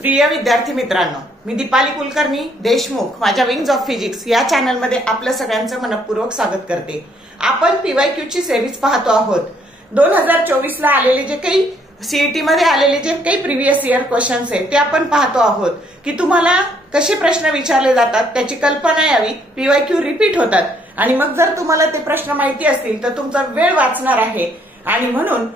प्रिय विद्यार्थी मित्रांनो, मी दीपाली कुलकर्णी देशमुख माझ्या विंग्स ऑफ फिजिक्स या चॅनल मध्ये आपल्या सगळ्यांचं मनपूर्वक स्वागत करते। आपण पीवायक्यू ची सिरीज पाहतो आहोत। 2024 ला आलेले जे काही सीईटी मध्ये आलेले जे काही प्रिव्हियस इयर क्वेश्चन्स आहेत ते आपण पाहतो आहोत की तुम्हाला कसे प्रश्न विचारले जातात त्याची कल्पना यावी। पीवायक्यू रिपीट होतात आणि मग जर तुम्हाला ते प्रश्न माहिती असतील तर तुमचा वेळ वाचणार आहे आणि म्हणून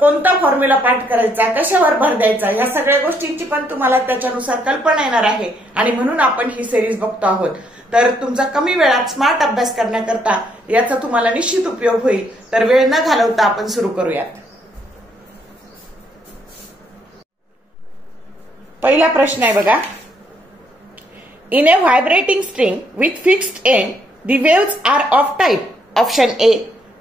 कोणता फॉर्म्युला पाठ करायचा, कशावर भर द्यायचा या सगळ्या गोष्टींची पण तुम्हाला त्याच्यानुसार कल्पना येणार आहे आणि म्हणून आपण ही सिरीज बघतो आहोत। तर तुमचा कमी वेळात स्मार्ट अभ्यास करण्याकरता याचा तुम्हाला निश्चित उपयोग होईल। तर वेळ न घालवता आपण सुरू करूयात। पहिला प्रश्न आहे बघा। In a vibrating string with fixed end the waves are of type option A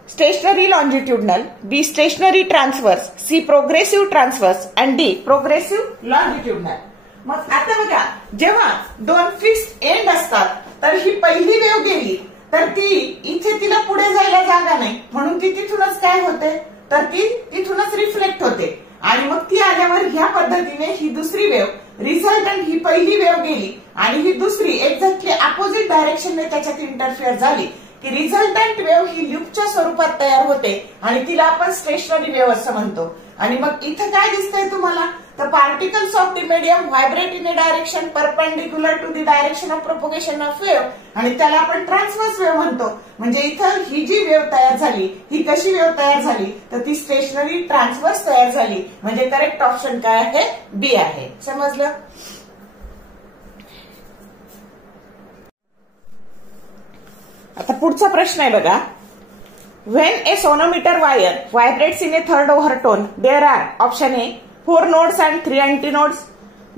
stationary longitudinal, B stationary transverse, C progressive transverse and D progressive longitudinal. मग आता बघा, जेव्हा दोन फिक्स्ड एंड असतात तर ही पहिली वेव्ह गेली तर ती इथे तिला पुढे जायला जागा नाही म्हणून ती तिथूनच काय होते तर ती तिथूनच रिफ्लेक्ट होते आणि मग ती आल्यावर ह्या पद्धतीने ही दुसरी वेव्ह रिझल्टंट ही पहिली वेव्ह गेली आणि ही दुसरी एक्झॅक्टली अपोजिट डायरेक्शनने त्याच्यात इंटरफेअर झाली की रिझल्टंट वेव्ह ही लूपच्या स्वरूपात तयार होते आणि तिला आपण स्टेशनरी वेव्ह असं म्हणतो। आणि मग इथं काय दिसतंय तुम्हाला तर particles of the medium vibrate in a direction perpendicular to the direction of propagation of wave आणि त्याला आपण ट्रान्सव्हर्स वेव्ह म्हणतो। म्हणजे इथं ही जी वेव्ह तयार झाली ही कशी वेव्ह तयार झाली तर ती स्टेशनरी ट्रान्सव्हर्स तयार झाली। म्हणजे करेक्ट ऑप्शन काय आहे बी आहे। समजलं? आता पुढचा प्रश्न आहे बघा। When a sonometer wire vibrates in a third overtone, there are option A 4 nodes and 3 antinodes,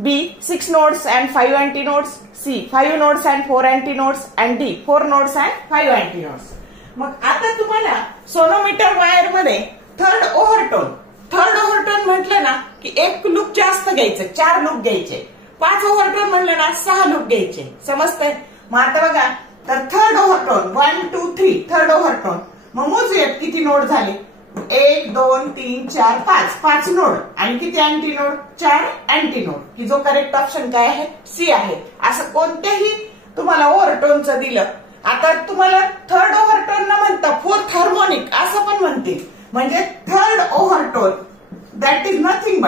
B 6 nodes and 5 antinodes, C 5 nodes and 4 antinodes and D 4 nodes and 5 antinodes। मग आता तुम्हाला सोनोमीटर वायर मध्ये third ओव्हरटोन म्हटलं ना की एक loop जास्त घ्यायचं, 4 लूप घ्यायचे। 5 ओव्हरटोन म्हणलं ना 6 लूप घ्यायचे। समजतंय? मग आता बघा तर थर्ड ओव्हरटोन 1 2 3 थर्ड ओव्हरटोन मग मोजूयात किती नोड झाले 1 2 3 4 5 नोड आणि किती अँटीनोड 4 अँटीनोड की जो करेक्ट ऑप्शन काय आहे सी आहे। असं कोणत्याही तुम्हाला ओव्हरटोनचं दिलं आता तुम्हाला थर्ड ओव्हरटोन न म्हणता फोर्थ हार्मोनिक असं पण म्हणतील। म्हणजे third overtone that is nothing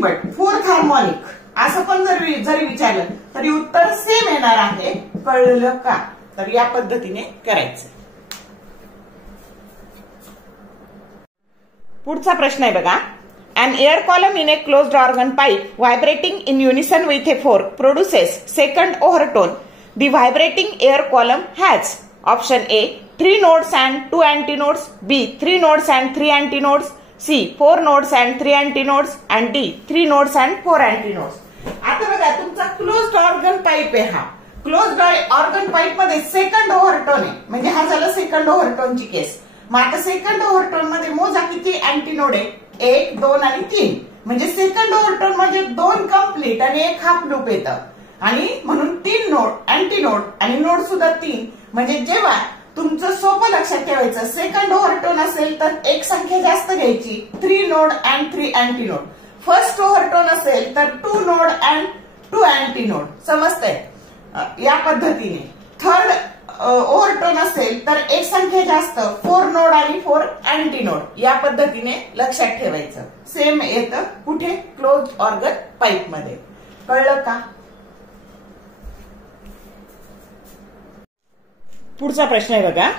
but fourth harmonic असं पण जरी विचारलं तरी उत्तर सेम येणार आहे। कळलं का? तर या पद्धतीने करायचं। पुढचा प्रश्न आहे बघा। An air column in a closed organ pipe vibrating in unison with a fork produces second overtone. The vibrating air column has option A 3 nodes and 2 antinodes, B 3 nodes and 3 antinodes, C 4 nodes and 3 antinodes and D 3 nodes and 4 antinodes। आता बघा तुमचा closed organ pipe आहे। हा closed organ pipe मध्ये second ओव्हरटोन आहे म्हणजे हा झाला सेकंड ओव्हरटोनची केस। मग आता सेकंड ओव्हरटोन मध्ये मोजा किती अँटीनोड आहे 1 2 आणि 3 म्हणजे सेकंड ओव्हरटोन मध्ये 2 कंप्लीट आणि 1 हाफ लूप येतं आणि म्हणून 3 नोड अँटीनोड आणि नोड सुद्धा 3 म्हणजे जेव्हा तुमचं सोपं लक्षात ठेवायचं सेकंड ओव्हरटोन असेल तर एक संख्या जास्त घ्यायची 3 नोड अँड 3 अँटीनोड। फर्स्ट ओव्हरटोन असेल तर 2 नोड अँड 2 अँटीनोड। समजतंय? या पद्धतीने थर्ड ओव्हरटोन असेल तर एक संख्या जास्त 4 नोड आणि 4 अँटीनोड या पद्धतीने लक्षात ठेवायचं। सेम येतं कुठे क्लोज ऑर्गन पाईप मध्ये। कळलं का? पुढचा प्रश्न आहे बघा।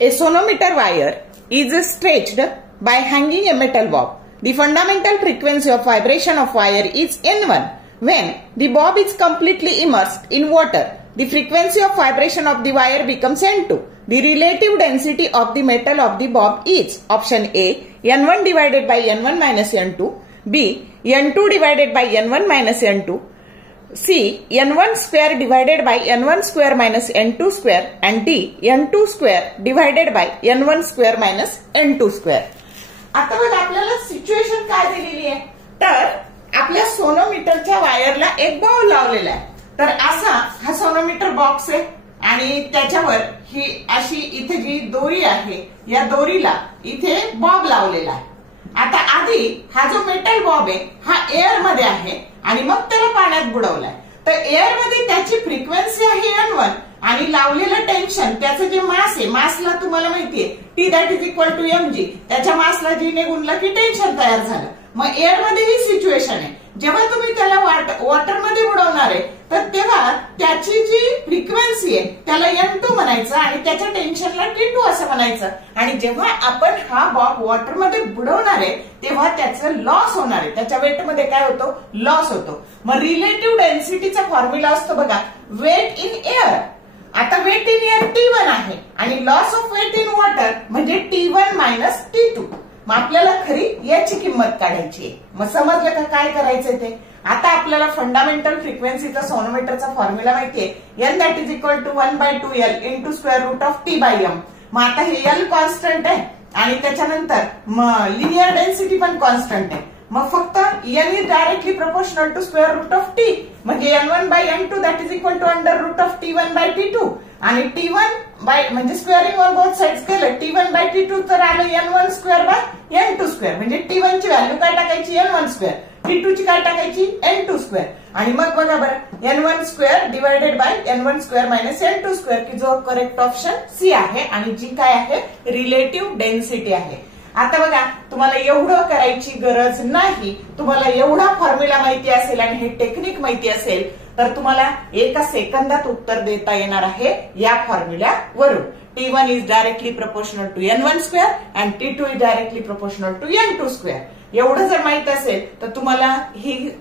A sonometer wire is stretched by hanging a metal bob. The fundamental frequency of vibration of wire is N1. When the bob is completely immersed in water, the frequency of vibration of the wire becomes N2. The relative density of the metal of the bob is option A N1 divided by N1 minus N2, B N2 divided by N1 minus N2, C N1 square divided by N1 square minus N2 square and D N2 square divided by N1 square minus N2 square। आता बघ आपल्याला situation काय दिलेली आहे तर आपल्या सोनोमीटरच्या वायरला एक bowl लावलेला आहे। तर असा हा सोनोमीटर बॉक्स आहे आणि त्याच्यावर ही अशी इथे जी दोरी आहे या दोरीला इथे बॉब लावलेला आहे. आता आधी हा जो मेटल बॉब आहे हा एअर मध्ये आहे आणि मग त्याला पाण्यात बुडवलाय. तर एअर मध्ये त्याची फ्रिक्वेन्सी आहे N1 आणि लावलेलं टेन्शन त्याचं जे मास आहे, मासला तुम्हाला माहितीये T that is equal to mg, त्याच्या मासला G ने गुणलं की टेन्शन तयार झालं. मग एअर मध्ये ही सिच्युएशन आहे. जेव्हा तुम्ही त्याला वॉटर मध्ये बुडवणार आहे तर तेव्हा त्याची जी फ्रिक्वेन्सी आहे त्याला N2 म्हणायचं आणि त्याच्या टेन्शनला T2 असं म्हणायचं. आणि जेव्हा आपण हा बॉब वॉटर मध्ये बुडवणार आहे तेव्हा त्याचं लॉस होणार आहे, त्याच्या वेट मध्ये काय होतो, लॉस होतो. मग रिलेटिव्ह डेन्सिटीचा फॉर्म्युला असतो बघा, वेट इन एअर. आता वेट इन एअर T1 आहे आणि loss of weight in water म्हणजे T1 मायनस T2. मग आपल्याला खरी याची किंमत काढायची आहे. मग समजलं का काय करायचंय ते. आता आपल्याला फंडामेंटल फ्रिक्वेन्सीचा सोनोमीटरचा फॉर्म्युला माहितीये, N that is equal to 1/2L into square root of T/m. मग आता हे L कॉन्स्टंट आहे आणि त्याच्यानंतर लिनियर डेन्सिटी पण कॉन्स्टंट आहे. मग फक्त N is directly proportional to square root of T म्हणजे N1/N2 that is equal to under root of T1/T2 आणि T1 म्हणजे स्क्वेअरिंग ऑन बोथ साइड्स केलं T1/T2 तर आलं N1 square by N2 square. म्हणजे T1 ची व्हॅल्यू काय टाकायची N1 स्क्वेअर, T2 ची काय टाकायची N2 स्क्वेअर. आणि मग बघा बरं N1 square divided by N1 square minus N2 square की जो करेक्ट ऑप्शन सी आहे आणि जी काय आहे रिलेटिव्ह डेन्सिटी आहे. आता बघा तुम्हाला एवढं करायची गरज नाही. तुम्हाला एवढा फॉर्म्युला माहिती असेल आणि हे टेक्निक माहिती असेल तर तुम्हाला एका सेकंदात उत्तर देता येणार आहे या फॉर्म्युल्यावरून. T1 is directly proportional to N1 square and T2 is directly proportional to N2 square. एवढं जर माहित असेल तर तुम्हाला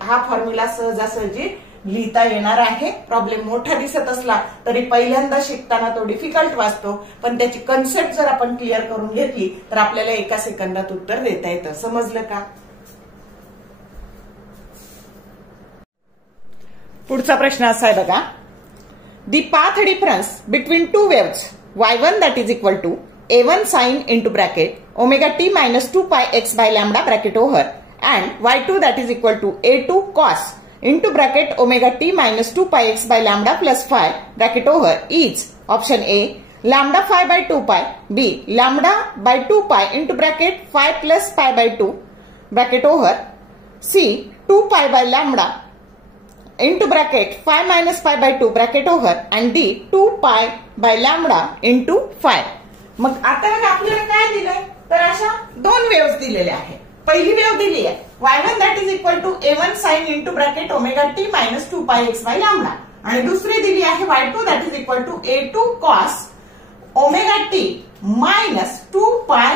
हा फॉर्म्युला सहजासहजी लिहिता येणार आहे. प्रॉब्लेम मोठा दिसत असला तरी पहिल्यांदा शिकताना तो डिफिकल्ट वाटतो, पण त्याची कन्सेप्ट जर आपण क्लिअर करून घेतली तर आपल्याला एका सेकंदात उत्तर देता येतं. समजलं का. पुढचा प्रश्न असा आहे बघा, the path difference between two waves y1 that is equal to a1 sin into bracket omega t minus 2 pi x by lambda bracket over and y2 that is equal to a2 cos into bracket omega t minus 2 pi x by lambda plus phi bracket over is option A lambda phi by 2 pi, B lambda by 2 pi into bracket phi plus pi by 2 bracket over, C 2 pi by lambda into bracket phi minus pi by 2 bracket over and D 2 pi by lambda into phi. मग आता बघा आपल्याला काय दिलंय तर अशा दोन waves दिलेल्या आहेत. पहिली वेव्ह दिली आहे y1 that is equal to a1 sin into bracket omega T minus 2 pi x bye lambda आणि दुसरी दिली आहे y2 that is equal to a2 cos omega T minus 2 pi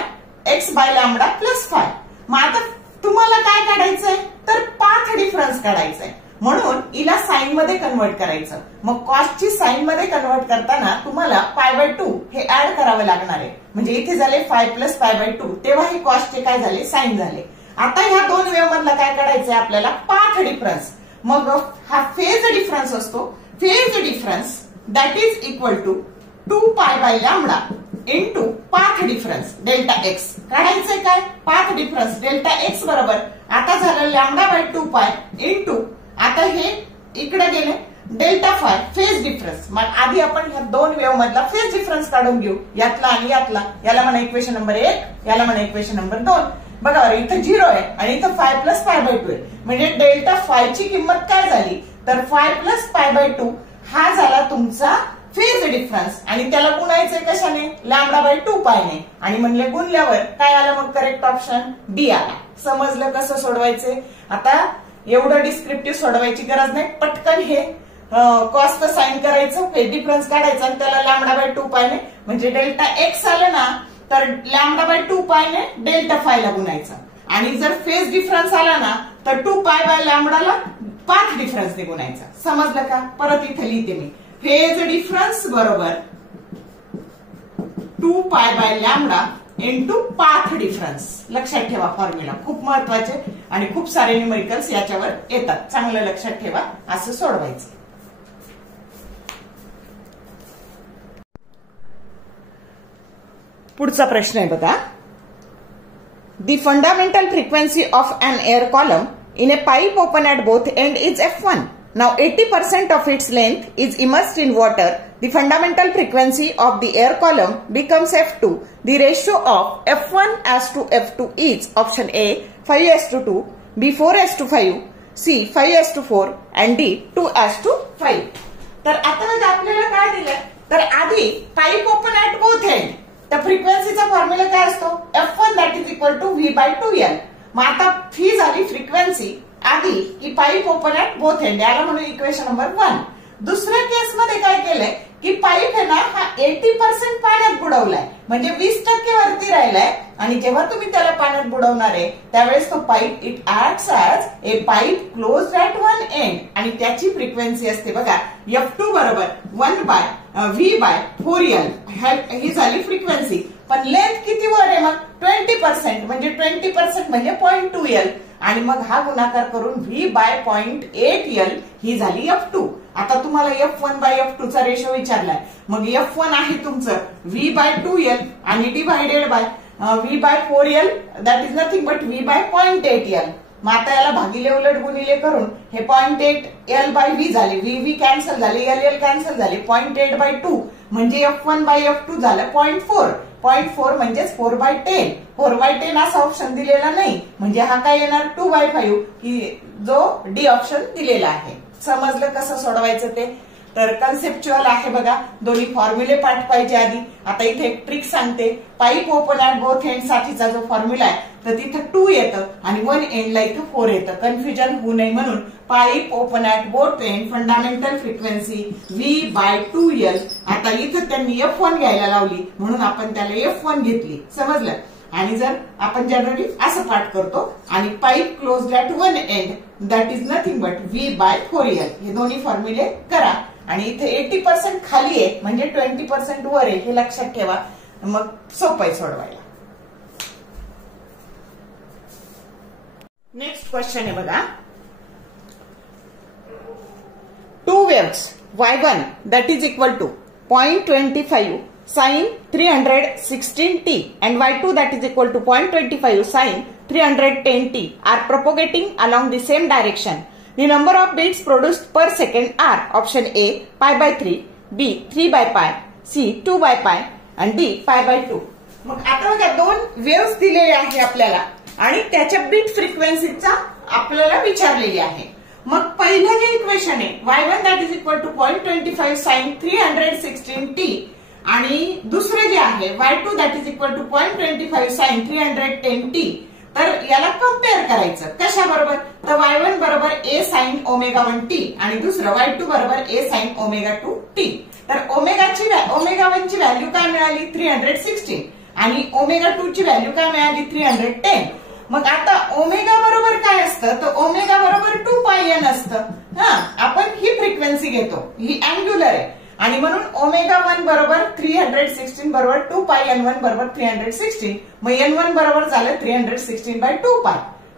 x bye lambda plus 5. मग आता तुम्हाला काय काढायचंय तर पाथ डिफरन्स काढायचंय. म्हणून हिला साइन मध्ये कन्वर्ट करायचं. मग कॉसची साइन मध्ये कन्वर्ट करताना तुम्हाला पाय बाय 2 हे ऍड करावं लागणार आहे. म्हणजे इथे झाले 5 प्लस पाय बाय 2 तेव्हा हे कॉसचे काय झाले साइन झाले. आता ह्या दोन वेव्ह मधला काय काढायचंय आपल्याला पाथ डिफरन्स. मग हा फेज डिफरन्स असतो. Phase difference that is equal to 2 pi by lambda into path difference delta X. काढायचंय काय पाथ डिफरन्स डेल्टा एक्स बरोबर आता झालं लॅम्बडा बाय 2 पाय इंटू आता हे इकडे गेले डेल्टा फाय फेज डिफरन्स. मग आधी आपण ह्या दोन वेव्ह मधला फेज डिफरन्स काढून घेऊ. यातला आणि यातला. याला म्हणा इक्वेशन नंबर 1, याला म्हणा इक्वेशन नंबर 2. बघा बरं इथं 0 आहे आणि इथं 5 प्लस पाय बाय 2 आहे. म्हणजे डेल्टा फायची किंमत काय झाली तर 5 प्लस पाय बाय 2 हा झाला तुमचा फेज डिफरन्स आणि त्याला गुणायचंय कशाने लॅम्बडा बाय 2 पायने आणि म्हणले गुणल्यावर काय आलं मग करेक्ट ऑप्शन डी आला. समजलं कसं सोडवायचंय. आता एवढं डिस्क्रिप्टिव्ह सोडवायची गरज नाही. पटकन हे कॉस्ट साइन करायचं फेज डिफरन्स काढायचं आणि त्याला लॅम्बडा बाय 2 पायने म्हणजे डेल्टा एक्स आलं ना तर लॅम्बडा बाय 2 पायने डेल्टा फायला गुणायचं आणि जर फेज डिफरन्स आला ना तर 2 पाय बाय लॅम्बडाला पाथ डिफरन्सने गुणायचा. समजलं का. परत इथे लिहिते मी फेज डिफरन्स बरोबर 2 pi by lambda into path difference. लक्षात ठेवा फॉर्म्युला खूप महत्वाचे आणि खूप सारे न्यूमेरिकल्स याच्यावर येतात. चांगलं लक्षात ठेवा. असं सोडवायचं. पुढचा प्रश्न आहे बघा, the fundamental frequency of an air column in a pipe open at both end is F1. Now 80% of its length is immersed in water. The fundamental frequency of the air column becomes F2. The ratio of F1 as to F2 is option A 5 as to 2, B 4 as to 5, C 5 as to 4 and D 2 as to 5. तर आता बघा आपल्याला काय दिलंय, तर आधी pipe open at both end. तर फ्रिक्वेन्सीचा फॉर्म्युला काय असतो, F1 that is equal to V by 2L. मग आता ही झाली फ्रिक्वेन्सी आधी की pipe open at both end, याला म्हणून इक्वेशन नंबर 1. दुसऱ्या केस मध्ये काय केलंय की पाईप आहे ना हा 80% पाण्यात बुडवलाय, म्हणजे 20% वरती राहिलाय. आणि जेव्हा तुम्ही त्याला पाण्यात बुडवणार आहे त्यावेळेस तो pipe it acts as a pipe closed at one end, आणि त्याची फ्रिक्वेन्सी असते बघा F2 बरोबर 1 बाय V बाय 4L. ही झाली फ्रिक्वेन्सी. पण लेंथ किती वर आहे मग 20%, म्हणजे 20% म्हणजे 0.2L. आणि मग हा गुणाकार करून V बाय 0.8L ही झाली F2. आता तुम्हाला F1 बाय F2 चा रेशो विचारलाय. मग F1 आहे तुमचं V बाय 2L आणि divided by V by 4L that is nothing but V by 0.8L. मग आता याला भागिले उलट गुणिले करून हे 0.8L बाय V झाले, V कॅन्सल झाले, LL कॅन्सल झाले, 0.8 बाय 2 म्हणजे F1 बाय F2 झालं 0.4. 0.4 म्हणजेच 4 बाय 10. 4 बाय 10 असा ऑप्शन दिलेला नाही, म्हणजे हा काय येणार 2 बाय 5 की जो डी ऑप्शन दिलेला आहे. समजलं कसं सोडवायचं ते. तर कन्सेप्च्युअल आहे बघा, दोन्ही फॉर्म्युले पाठ पाहिजे आधी. आता इथे एक ट्रिक सांगते. Pipe open at both end साठीचा जो फॉर्म्युला आहे तर तिथं 2 येतं आणि वन एंडला इथं 4 येतं. कन्फ्युजन होऊ नये म्हणून pipe open at both end fundamental frequency V by 2L. आता इथं त्यांनी F1 घ्यायला लावली म्हणून आपण त्याला F1 घेतली. समजलं. आणि जर आपण जनरली असं पाठ करतो आणि pipe closed at one end that is nothing but V by 4L. हे दोन्ही फॉर्म्युले करा. आणि इथे 80% खाली आहे म्हणजे 20% वर आहे हे लक्षात ठेवा. मग सोपं आहे सोडवायला. नेक्स्ट क्वेश्चन आहे बघा. Two waves Y1 that is equal to 0.25 sin 316t and Y2 that is equal to 0.25 sin 310t are propagating along the same direction. The number of beats produced per second are option A pi by 3, B 3 by pi, C 2 by pi and D pi by 2. मग आता बघा दोन waves दिलेले आहे आपल्याला आणि त्याच्या bit फ्रिक्वेन्सीचा आपल्याला विचारलेली आहे. मग पहिलं जे इक्वेशन आहे Y1 that is equal to 0.25 sin 316t आणि दुसरे जे आहे Y2 that is equal to 0.25 sin 310t. तर याला कम्पेअर करायचं कशाबरोबर, तर Y1 बरोबर A sin ω1t आणि दुसरं Y2 बरोबर A sin ω2t. तर ω1 ची व्हॅल्यू काय मिळाली 316 आणि ω2 ची व्हॅल्यू काय मिळाली 310. मग आता ओमेगा बरोबर काय असतं, तर ओमेगा बरोबर 2πn असतं. आपण ही फ्रिक्वेन्सी घेतो, ही अँग्युलर आहे आणि म्हणून ω1 बरोबर 316 बरोबर 2πn1 बरोबर 316. मग n1 बरोबर झालं 316 बाय 2π.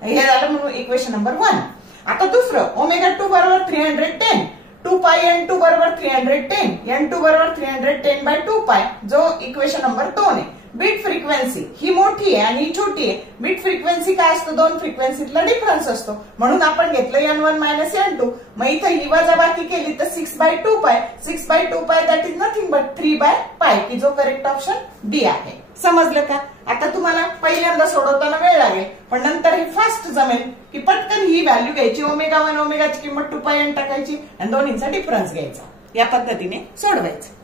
हे झालं म्हणून इक्वेशन नंबर 1. आता दुसरं ω2 बरोबर 310, 2πn2 बरोबर 310, n2 बरोबर 310 बाय 2π जो इक्वेशन नंबर 2 आहे. बीट फ्रिक्वेन्सी ही मोठी आहे आणि छोटी आहे. बीट फ्रिक्वेन्सी काय असतो, दोन फ्रिक्वेन्सीतला डिफरन्स असतो म्हणून आपण घेतलं n1 मायनस n2. मग इथं ही वजाबाकी केली तर 6 by 2π. 6 by 2π that is nothing but 3 by pi की जो करेक्ट ऑप्शन डी आहे. समजलं का. आता तुम्हाला पहिल्यांदा सोडवताना वेळ लागेल पण नंतर हे फास्ट जमेल की पटकन ही व्हॅल्यू घ्यायची, ω1 ओमेगाची किंमत 2πn टाकायची आणि दोन्हीचा डिफरन्स घ्यायचा. या पद्धतीने सोडवायचं.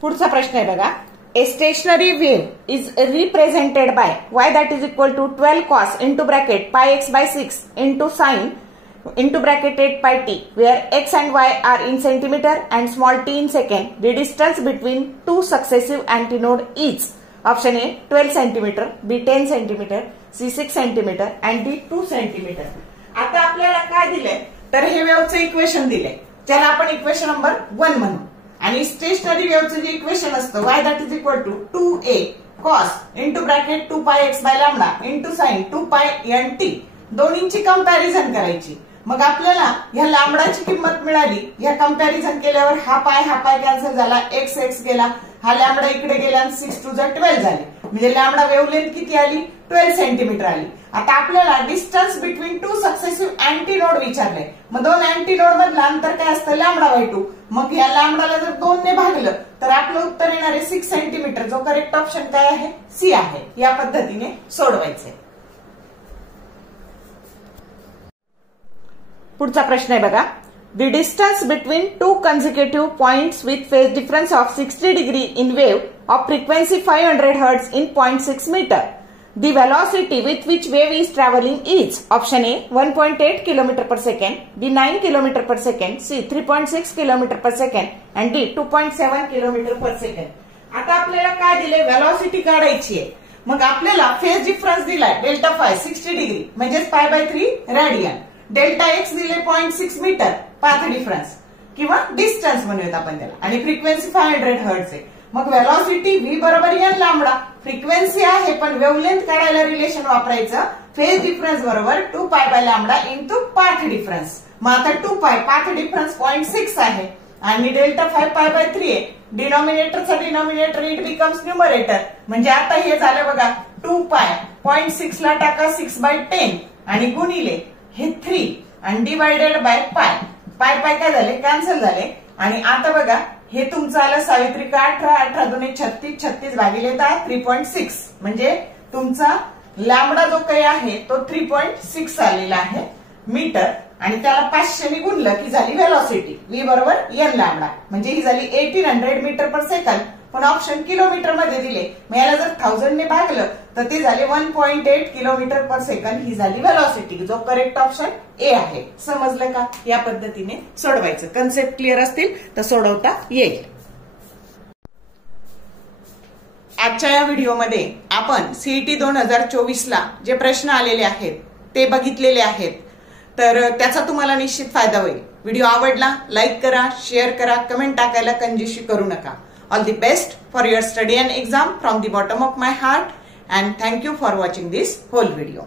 पुढचा प्रश्न आहे बघा. A stationary wave is represented by y that is equal to 12 cos into bracket pi x by 6 into sine into bracket 8 pi t where x and y are in centimeter and small t in second. The distance between two successive antinode is option A 12 centimeter, B 10 centimeter, C 6 centimeter and D 2 centimeter. आता आपल्याला काय दिलंय, तर हे वेव्हचं equation दिलंय ज्याला आपण equation number 1 म्हणू. आणि स्टेशनरी वेव्हचं जे इक्वेशन असतं y that is equal to 2a cos into bracket 2πx by lambda into sine 2πnt दोन्हींची कंपॅरिझन करायची. मग आपल्याला ह्या लॅम्बडाची किंमत मिळाली. ह्या कंपॅरिझन केल्यावर हा पाय कॅन्सल झाला, x गेला, हा लॅम्बडा इकडे गेला आणि 6 2 12 झाले. म्हणजे लॅम्बडा वेव्हलेंथ किती आली 12 सेंटीमीटर आली. आता आपल्याला distance between two successive antinode विचारले. मग दोन अँटीनोड मधलं अंतर काय असतं λ/2. मग या लॅम्बडाला जर 2 ने भागलं तर आपलं उत्तर येणार आहे 6 सेंटीमीटर. जो करेक्ट ऑप्शन काय आहे सी आहे. या पद्धतीने सोडवायचे. पुढचा प्रश्न आहे बघा. The distance between two consecutive points with phase difference of 60 degree in wave of frequency 500 Hz in 0.6 meter. The velocity with which wave is traveling is option A 1.8 km per second, B 9 km per second, C 3.6 km per second and D 2.7 km per second. आता आपल्याला काय दिले velocity काढायची आहे. मग आपल्याला phase difference दिलाय delta five 60 degree म्हणजेच π/3 रेडियन. डेल्टा एक्स दिले 0.6 मीटर पाथ डिफरन्स किंवा डिस्टन्स म्हणूयात आपण त्याला. आणि फ्रिक्वेन्सी 500 हर्ट्झ आहे. मग वेलॉसिटी v बरोबर n लॅम्बडा. फ्रिक्वेन्सी आहे पण वेव्हलेंथ काढायला रिलेशन वापरायचं फेज डिफरन्स बरोबर 2π/λ इंटू पाथ डिफरन्स. मग आता 2π पाथ डिफरन्स 0.6 आहे आणि डेल्टा 5 π/3 आहे. डिनॉमिनेटरचा डिनॉमिनेटर इट बिकम्स न्यूमरेटर. म्हणजे आता हे झालं बघा 2π 0.6 ला टाका 6/10 आणि गुणिले हे 3 आणि डिवायडेड बाय पाय. पाय काय झाले कॅन्सल झाले. आणि आता बघा हे तुमचं आलं सावित्रिका 18 18 दुने 36 36 भागिले 3.6 म्हणजे तुमचा लॅम्बडा जो काही आहे तो 3.6 आलेला आहे मीटर. आणि त्याला 500 ने गुणलं की झाली वेलॉसिटी v बरोबर n लॅम्बडा. म्हणजे ही झाली 1800 मीटर पर सेकंड. पण ऑप्शन किलोमीटर मध्ये दिले. मग याला जर 1000 ने भागलं तर ते झाले 1.8 किलोमीटर पर सेकंड. ही झाली वेलॉसिटी. जो करेक्ट ऑप्शन ए आहे. समजलं का. या पद्धतीने सोडवायचं. कन्सेप्ट क्लिअर असतील तर सोडवता येईल. आजच्या या व्हिडिओमध्ये आपण सीईटी 2024 ला जे प्रश्न आलेले आहेत ते बघितलेले आहेत. तर त्याचा तुम्हाला निश्चित फायदा होईल. व्हिडिओ आवडला लाईक करा, शेअर करा, कमेंट टाकायला कंजूसी करू नका. All the best for your study and exam from the bottom of my heart, and thank you for watching this whole video.